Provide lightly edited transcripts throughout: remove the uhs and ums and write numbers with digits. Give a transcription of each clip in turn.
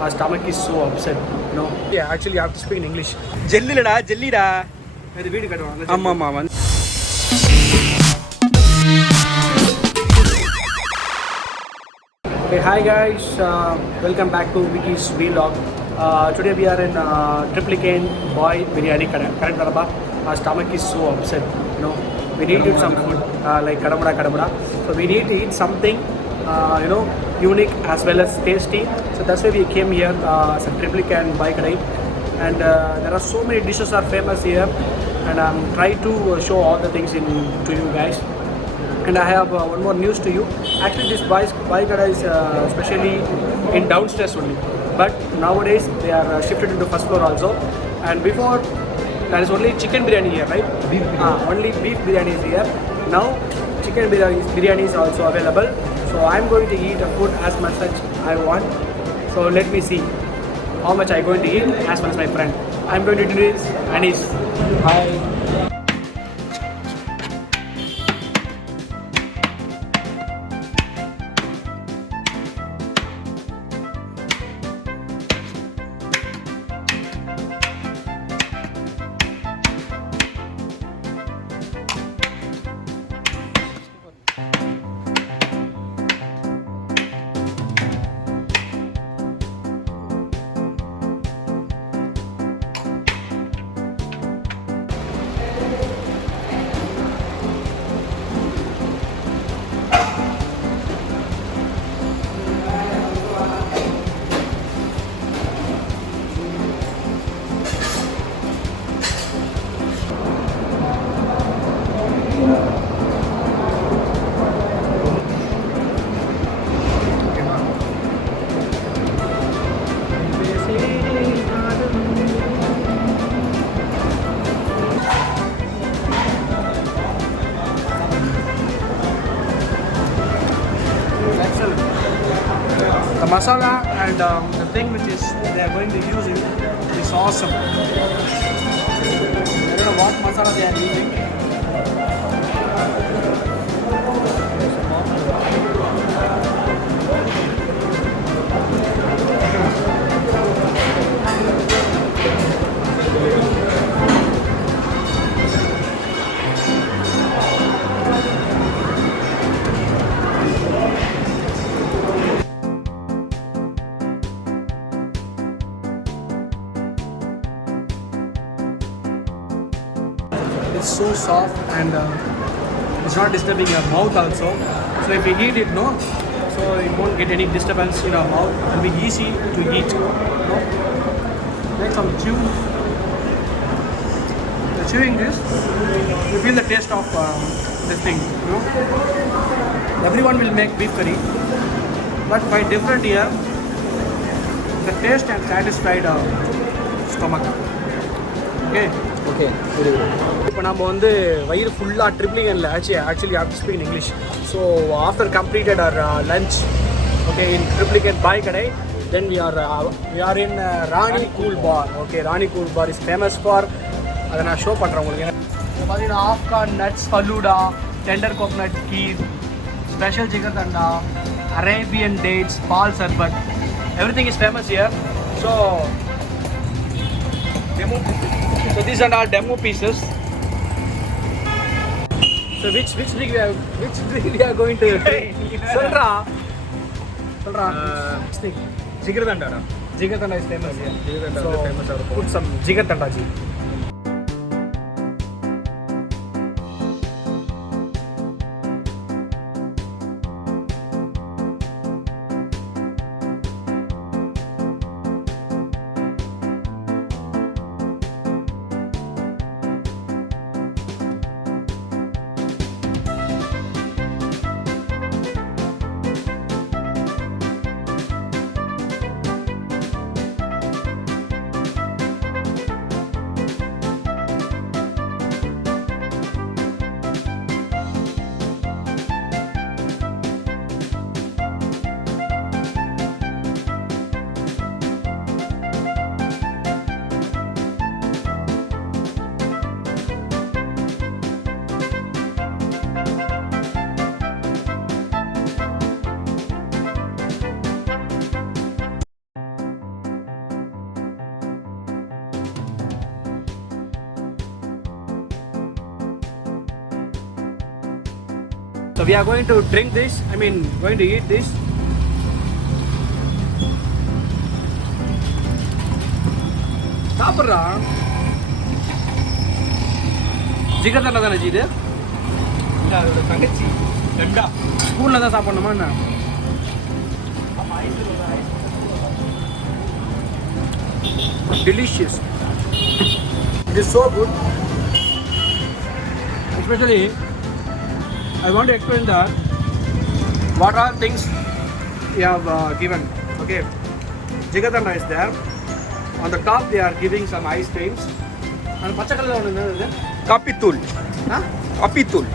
our stomach is so upset, you know. Yeah, actually I have to speak in English. Jellida, jellida. இது வீடு கட்டுவாங்க. ஆமா ஆமா. Hey, hi guys, welcome back to Vicky's Vlog. Today we are in Triplicane Boy Biryani correct Karaba. Our stomach is so upset, you know. We need to eat some food like kadamada. So we need to eat something you know, unique as well as tasty. So that's why we came here, Triplicane Boy Kadai. And there are so many dishes are famous here, and I'm trying to show all the things to you guys. And I have one more news to you. Actually, this Boy Kada is especially in downstairs only. But nowadays they are shifted into first floor also. And before there is only chicken biryani here, right? Beef biryani. Only beef biryani is here. Now chicken biryani is also available. So I'm going to eat a food as much as I want. So let me see how much I'm going to eat as well as my friend. I'm going to do this. Anis. Hi. The masala and the thing which is they are going to use it is awesome. I don't know what masala they are using. It's so soft and it's not disturbing your mouth also. So if you eat it, no, so it won't get any disturbance in your mouth. It will be easy to eat. No? Make some chew. The chewing this, you feel the taste of this thing. You know? Everyone will make beef curry, but by different here, the taste and satisfied stomach. Okay. Okay. இப்போ நம்ம வந்து வயிறு ஃபுல்லாக ட்ரிப்ளிகனில் actually I have to speak in English. So after completed our lunch, okay, in Triplicane Boy Kadai, then we are in Rani Cool Bar. Okay, Rani Cool Bar is famous for அதை நான் ஷோ பண்ணுறேன் உங்களுக்கு. இப்போ பார்த்தீங்கன்னா Afghan nuts falooda, tender coconut kheer, special jigarthanda, Arabian dates, பால் sharbat, everything is famous here. So these are all demo pieces. So which drink we are going to drink? Solra. Which thing? Jigardanda is famous here. Jigardanda so is famous. Put some Jigardanda ji. So we are going to drink this. I mean, going to eat this. சாப்பிட்றா ஜிகர் தண்டை தானே ஜி இது இல்லை அதோட தங்கச்சி ரெண்டா ஸ்கூலில் தான் சாப்பிட்ணுமா என்ன delicious. It is so good. Especially, I want to explain that what are things we have given. Okay, Jigadanda is there. On the top, they are giving some ice creams. And pacha color one is there. காப்பித்தூள் Huh? காப்பித்தூள்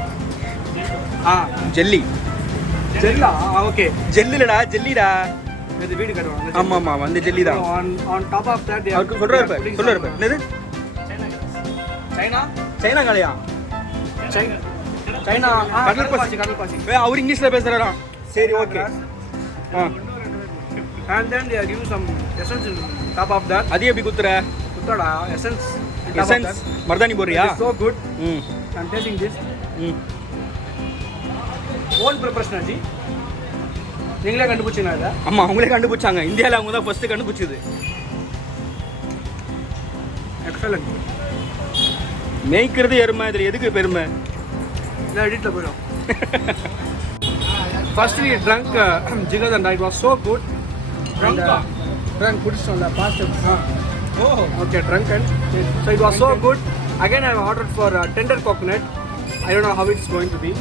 Ah, jelly jella. Ah, okay. ஜெல்லிலடா ஜெல்லிடா இது வீடு கட்டுவாங்க. ஆமாம் ஆமாம் அந்த ஜெல்லி தான் On top of that, they are. அவருக்கு சொல்கிறாரு சொல்கிறாரு என்னது China. சைனா காலையா China. China. கடல் பாசி. கடல் பாசி. அவர் இங்கிலீஷில் பேசுகிறாரா சரி ஓகே ஆ And then they are giving some essence in top of that. அது எப்படி குத்துற Kuttada essence. in top of essence that. மருதாணி போடுறியா It is so good. ம் I'm tasting this. ம் Own preparation aji. நீங்களே கண்டுபிடிச்சீங்களா இதை? ஆமாம் அவங்களே கண்டுபிடிச்சாங்க இந்தியாவில் அவங்க தான் ஃபர்ஸ்ட் கண்டுபிடிச்சது Excellent. மேய்க்கிறது எருமை இதில் எதுக்கு பெருமை இல்லை எடிட்டில் போயிடும். First we drank Jigadanda. It was so good. And, drank குடிச்சோம்ல past. ஓ Okay, drunken. So it was so good. Again, I have ordered for tender coconut. I don't know how it's going to be.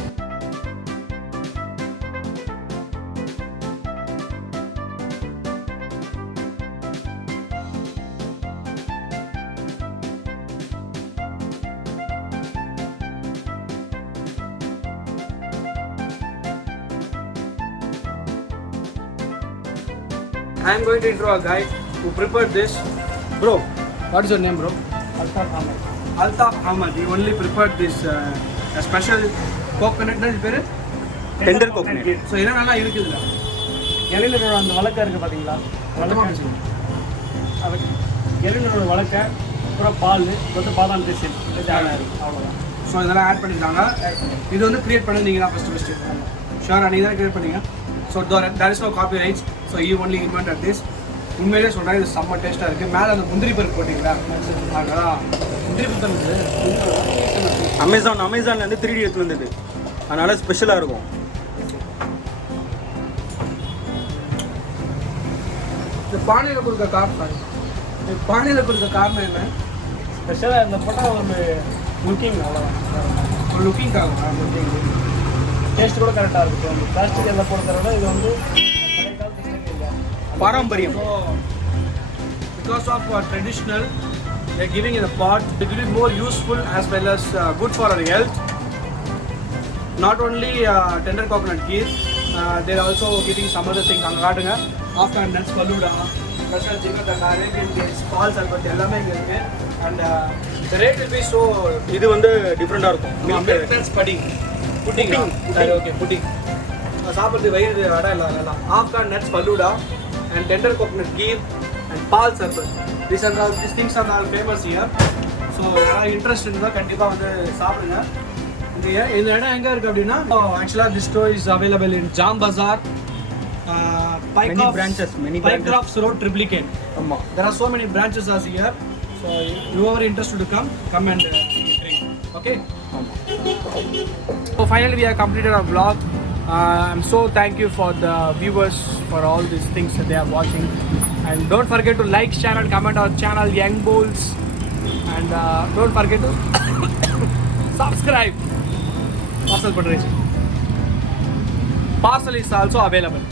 I am going to intro a guy who prepared this. Bro, what is your name, bro? Altaf Ahmed. Altaf Ahmed. He only prepared this a special coconut. What is it? Tender coconut. So, என்னென்னலாம் இருக்குதுல? இளைஞரோட அந்த வழக்கை இருக்குது பார்த்தீங்களா இளைஞரோட வழக்கை அப்புறம் பால் பாதாம் தேசியம் அவ்வளோதான். ஸோ இதெல்லாம் ஆட் பண்ணியிருக்காங்க. இது வந்து கிரியேட் பண்ணது நீங்கள் தான் ஃபஸ்ட்டு ஷுவராக நீங்கள் தான் கிரியேட் பண்ணீங்க. So there is no copyrights. So you only invented this. உண்மையிலே சொல்கிறேன் இது செம்ம டேஸ்ட்டாக இருக்குது. மேலே அந்த முந்திரி பருப்பு போட்டிங்களா அதனால் முந்திரி பருப்பு அமேசான்லேருந்து 3D எடுத்து வந்தது அதனால் ஸ்பெஷலாக இருக்கும். இந்த பானையில் கொடுக்க காரணம் இந்த பானையில் கொடுக்க காரணம் என்ன? ஸ்பெஷலாக இந்த போட்டால் ஒரு லுக்கிங் அவ்வளோதான். ஒரு லுக்கிங்காக டேஸ்ட் கூட கரெக்டாக இருக்கும். அந்த பிளாஸ்டிக் எல்லாம் போடுறத விட இது வந்து பழைய காலத்து ஸ்டைல் இல்லை. பாரம்பரியம். So, because of traditional, they are giving in a pot. It will be more useful as well as good for our health. Not only tender coconut ghee, they are also giving some other things. அங்கே காட்டுங்க Afghan nuts falooda special jigarthanda Arabian dates பால் சர்பத் எல்லாமே இங்கே இருக்குது. And the rate will be so. இது வந்து டிஃப்ரெண்டாக இருக்கும். மில்க் நட்ஸ் படி புட்டிங். ஓகே புட்டிங் சாப்பிட்றது வயிறு அடை இல்லை அதெல்லாம். Afghan nuts falooda and tender coconut ghee and pal sarbat. These things are all famous here. So யாராவது இன்ட்ரெஸ்ட் இருந்தால் கண்டிப்பாக வந்து சாப்பிடுங்க. இந்த இடம் எங்கே இருக்குது அப்படின்னா ஆக்சுவலாக this store is available in Jam Bazaar, Many branches. Pycroft's Road, Triplicane. ஆமாம். There are so many branches are here. So whoever interested to come and drink. Okay. So finally we have completed our vlog. I'm so thank you for the viewers for all these things that they are watching, and don't forget to like, share and comment our channel Young Bowls, and don't forget to subscribe. Parcel is also available.